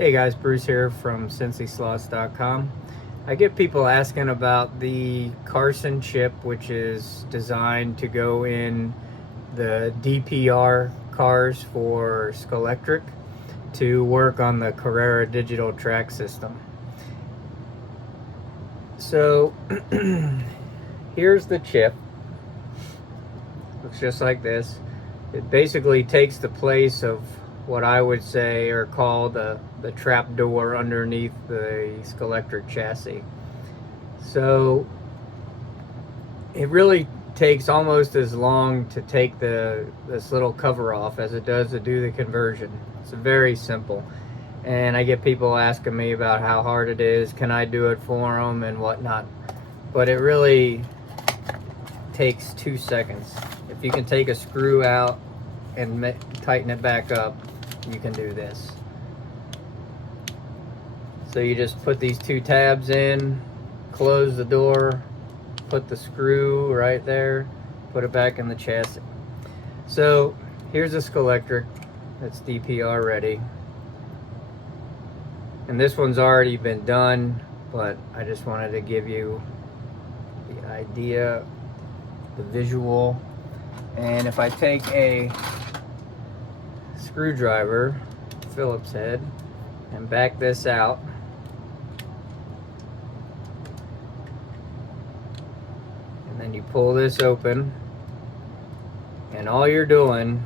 Hey guys, Bruce here from CincySlots.com. I get people asking about the Carson chip, which is designed to go in the DPR cars for Scalextric to work on the Carrera digital track system. So here's the chip. Looks just like this. It basically takes the place of what I would say are called the trap door underneath the Scalextric chassis. So it really takes almost as long to take this little cover off as it does to do the conversion. It's very simple. And I get people asking me about how hard it is, can I do it for them and whatnot. But it really takes 2 seconds. If you can take a screw out and tighten it back up, you can do this. So you just put these 2 tabs in, close the door, put the screw right there, put it back in the chassis. So here's a Scalextric that's DPR ready. And this one's already been done, but I just wanted to give you the idea, the visual. And if I take a screwdriver, Phillips head, and back this out, and then you pull this open, and all you're doing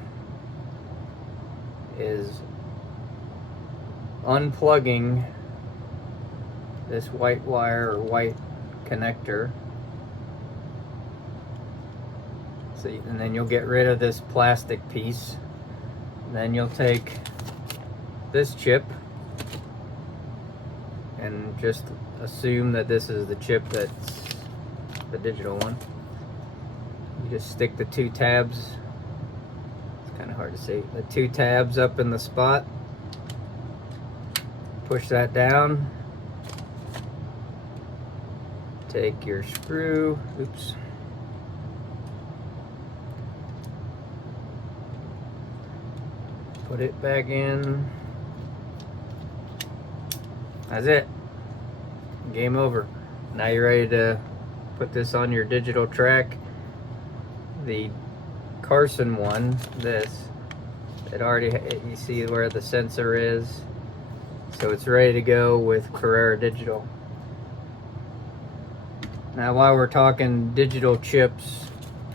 is unplugging this white wire or white connector. So, and then you'll get rid of this plastic piece. Then you'll take this chip and just assume that this is the chip that's the digital one. You just stick the 2 tabs, it's kind of hard to see, the 2 tabs up in the spot, push that down, take your screw, oops, put it back in. That's it. Game over. Now you're ready to put this on your digital track. The Carson one, this, it already, you see where the sensor is. So it's ready to go with Carrera Digital. Now while we're talking digital chips,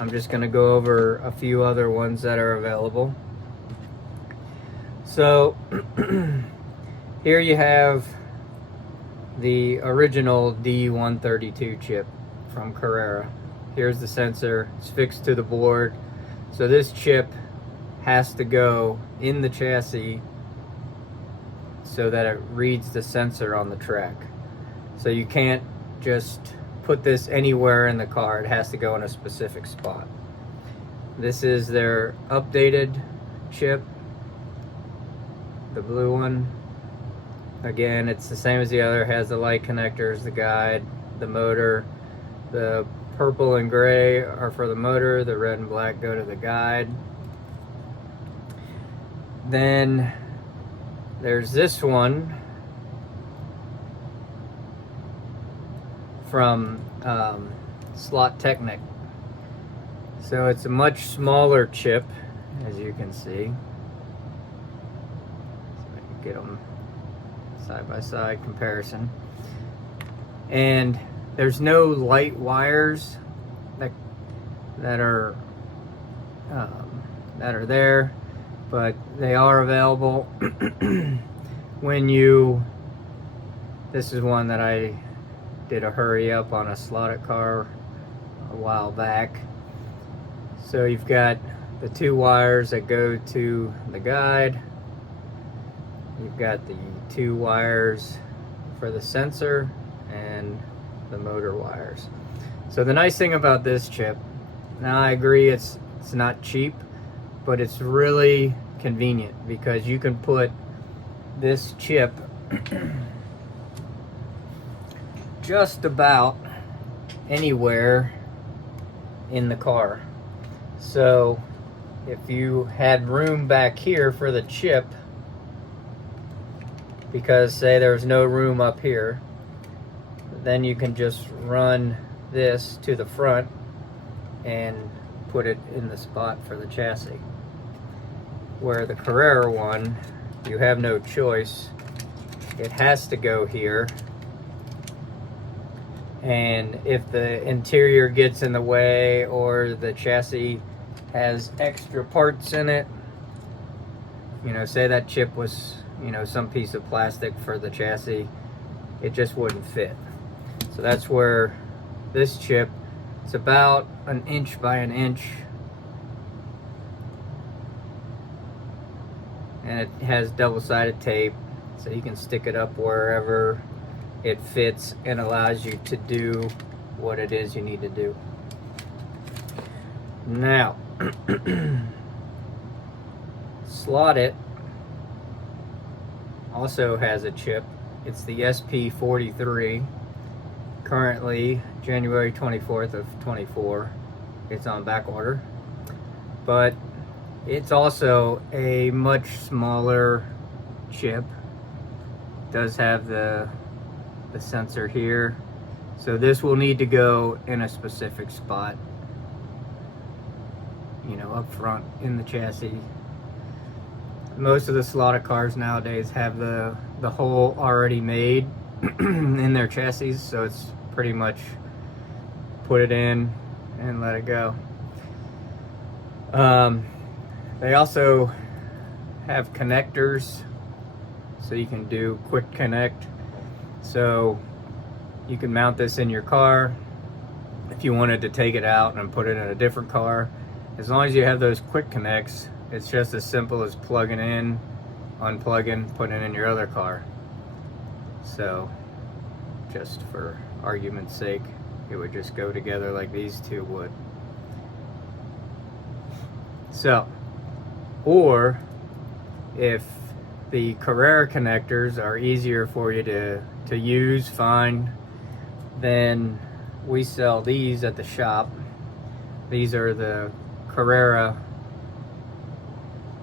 I'm just going to go over a few other ones that are available. So here you have the original D132 chip from Carrera. Here's the sensor, it's fixed to the board. So this chip has to go in the chassis so that it reads the sensor on the track. So you can't just put this anywhere in the car, it has to go in a specific spot. This is their updated chip, the blue one. Again, it's the same as the other, has the light connectors, the guide, the motor. The purple and gray are for the motor, the red and black go to the guide. Then there's this one from Slot Technic. So it's a much smaller chip, as you can see. So I can get them side-by-side comparison. And there's no light wires that are there, but they are available when you. This is one that I did a hurry up on a slotted car a while back. So you've got the 2 wires that go to the guide. You've got the 2 wires for the sensor and the motor wires. So the nice thing about this chip, now I agree it's not cheap, but it's really convenient because you can put this chip just about anywhere in the car. So if you had room back here for the chip, because say there's no room up here, then you can just run this to the front and put it in the spot for the chassis. Where the Carrera one, you have no choice. It has to go here. And if the interior gets in the way or the chassis has extra parts in it, you know, say that chip was, you know, some piece of plastic for the chassis, it just wouldn't fit. So that's where this chip, it's about 1 inch by 1 inch, and it has double-sided tape, so you can stick it up wherever it fits and allows you to do what it is you need to do. Now, Slot It also has a chip. It's the SP43. Currently, January 24th of 24. It's on back order. But it's also a much smaller chip. Does have the sensor here. So this will need to go in a specific spot, you know, up front in the chassis. Most of the slotted cars nowadays have the hole already made in their chassis, so it's pretty much put it in and let it go. They also have connectors, so you can do quick connect. So you can mount this in your car. If you wanted to take it out and put it in a different car, as long as you have those quick connects, it's just as simple as plugging in, unplugging, putting it in your other car. So just for argument's sake, it would just go together like these two would. So, or if the Carrera connectors are easier for you to use, find, then we sell these at the shop. These are the Carrera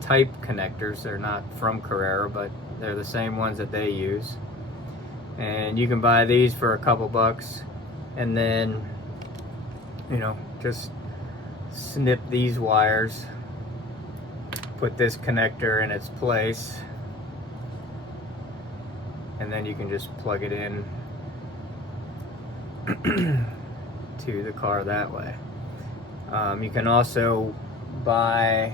type connectors. They're not from Carrera, but they're the same ones that they use. And you can buy these for a couple bucks, and then, you know, just snip these wires, put this connector in its place, and then you can just plug it in to the car that way. You can also buy,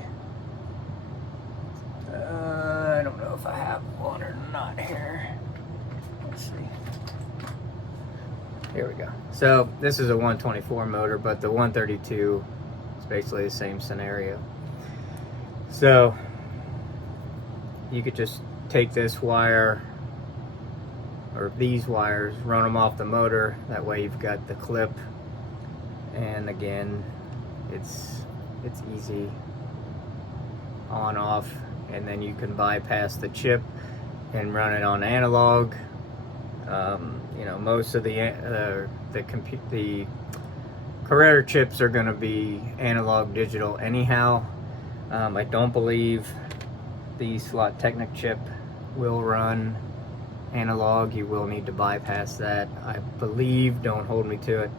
I don't know if I have one or not here. Let's see. Here we go. So this is a 124 motor, but the 132 is basically the same scenario. So you could just take this wire or these wires, run them off the motor. That way you've got the clip, and again, it's easy on off, and then you can bypass the chip and run it on analog. You know, most of the Carrera chips are going to be analog digital anyhow. I don't believe the Scalextric chip will run analog. You will need to bypass that, I believe. Don't hold me to it.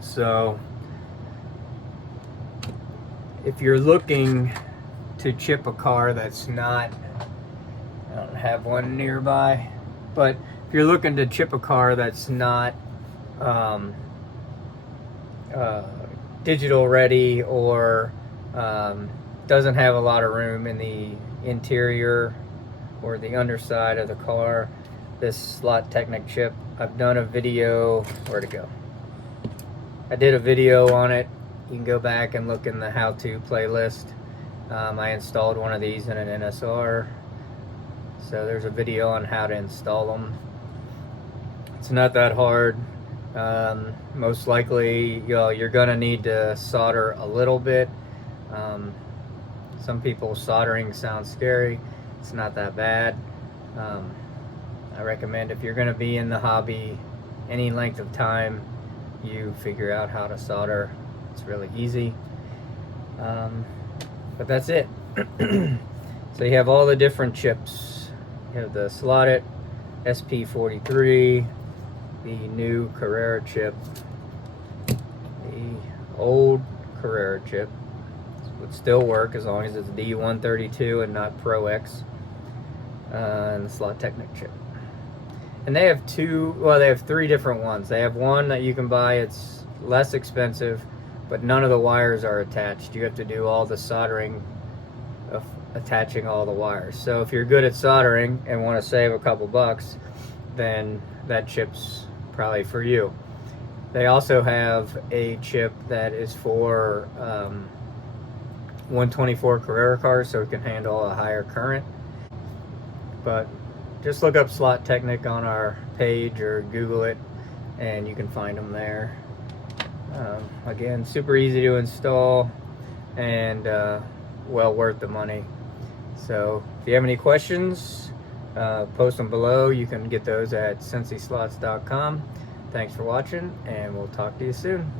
So if you're looking to chip a car that's not, I don't have one nearby, but if you're looking to chip a car that's not digital ready, or doesn't have a lot of room in the interior or the underside of the car, this Scalextric chip, I've done a video, where'd it go? I did a video on it. You can go back and look in the how-to playlist. I installed one of these in an NSR, so there's a video on how to install them. It's not that hard. Most likely, you're gonna need to solder a little bit. Some people, soldering sounds scary. It's not that bad. I recommend, if you're gonna be in the hobby any length of time, you figure out how to solder. It's really easy. But that's it. So you have all the different chips You have the slotted SP43, the new Carrera chip, the old Carrera chip would still work as long as it's D132 and not Pro X, and the Scalextric chip. And they have they have three different ones. They have one that you can buy, it's less expensive, but none of the wires are attached. You have to do all the soldering of attaching all the wires. So if you're good at soldering and want to save a couple bucks, then that chip's probably for you. They also have a chip that is for 124 Carrera cars, so it can handle a higher current. But just look up Scalextric on our page or Google it, and you can find them there. Again, super easy to install and well worth the money. So if you have any questions, post them below. You can get those at CincySlots.com. Thanks for watching, and we'll talk to you soon.